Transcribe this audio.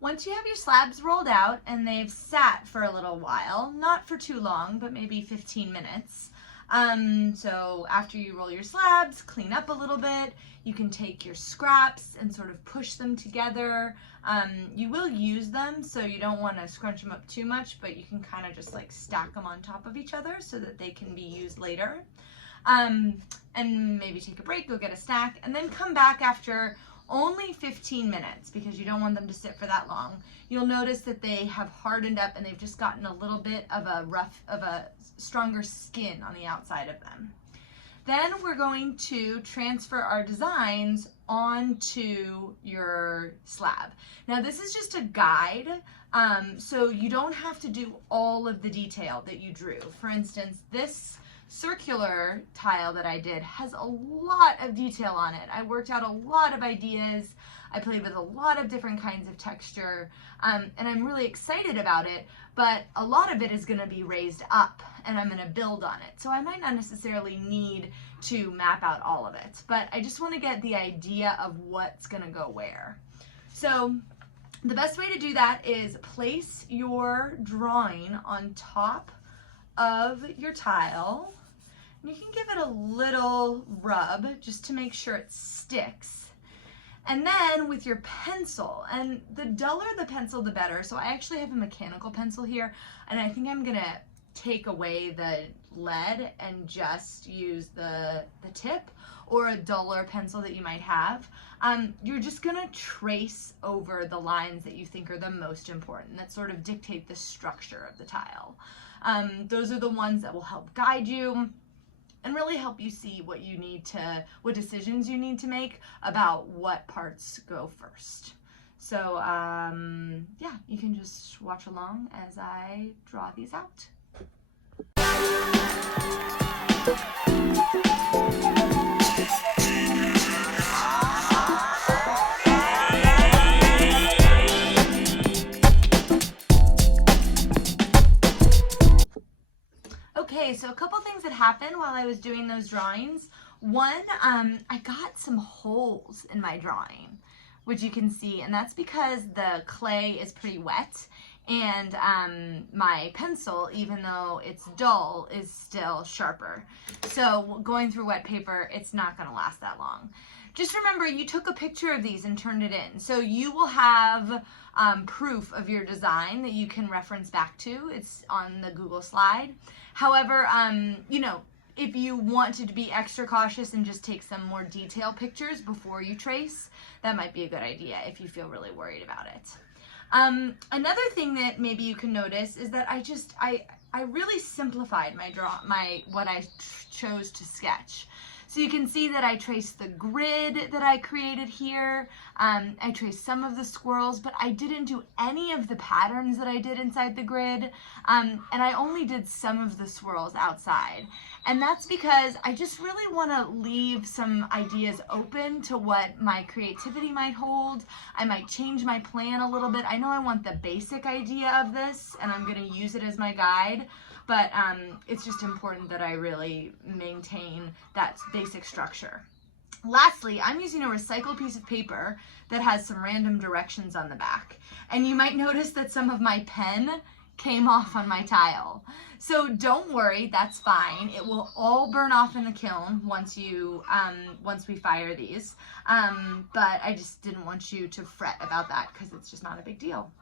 Once you have your slabs rolled out and they've sat for a little while, not for too long, but maybe 15 minutes. So after you roll your slabs, clean up a little bit. You can take your scraps and sort of push them together. You will use them, so you don't want to scrunch them up too much, but you can kind of just like stack them on top of each other so that they can be used later. And maybe take a break, go get a snack, and then come back after only 15 minutes because you don't want them to sit for that long. You'll notice that they have hardened up and they've just gotten a little bit of a stronger skin on the outside of them. Then we're going to transfer our designs onto your slab. Now this is just a guide, so you don't have to do all of the detail that you drew. For instance, this circular tile that I did has a lot of detail on it. I worked out a lot of ideas. I played with a lot of different kinds of texture, and I'm really excited about it, but a lot of it is going to be raised up and I'm going to build on it. So I might not necessarily need to map out all of it, but I just want to get the idea of what's going to go where. So the best way to do that is place your drawing on top of your tile. You can give it a little rub just to make sure it sticks. And then with your pencil, and the duller the pencil, the better. So I actually have a mechanical pencil here, and I think I'm gonna take away the lead and just use the tip, or a duller pencil that you might have. You're just gonna trace over the lines that you think are the most important, that sort of dictate the structure of the tile. Those are the ones that will help guide you and really help you see what decisions you need to make about what parts go first. So yeah, you can just watch along as I draw these out. Okay, so a couple things that happened while I was doing those drawings. One, I got some holes in my drawing, which you can see, and that's because the clay is pretty wet, and my pencil, even though it's dull, is still sharper. So going through wet paper, it's not gonna last that long. Just remember, you took a picture of these and turned it in. So you will have proof of your design that you can reference back to. It's on the Google slide. However, you know, if you wanted to be extra cautious and just take some more detailed pictures before you trace, that might be a good idea if you feel really worried about it. Another thing that maybe you can notice is that I really simplified what I chose to sketch. So you can see that I traced the grid that I created here. I traced some of the swirls, but I didn't do any of the patterns that I did inside the grid. And I only did some of the swirls outside. And that's because I just really want to leave some ideas open to what my creativity might hold. I might change my plan a little bit. I know I want the basic idea of this, and I'm going to use it as my guide. But it's just important that I really maintain that basic structure. Lastly, I'm using a recycled piece of paper that has some random directions on the back. And you might notice that some of my pen came off on my tile. So don't worry, that's fine. It will all burn off in the kiln once we fire these. But I just didn't want you to fret about that because it's just not a big deal.